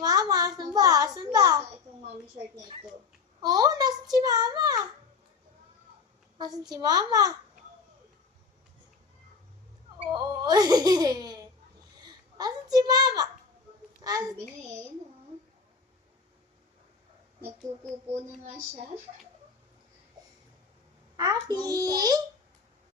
Mama? Asan ba? Asan ba? Itong mommy shirt na ito. Oo, nasan si Mama? Nasan si Mama? Oo. Nasan si Mama? Nasan? Sabi na eh, no? Nagpupupo na nga siya. Happy!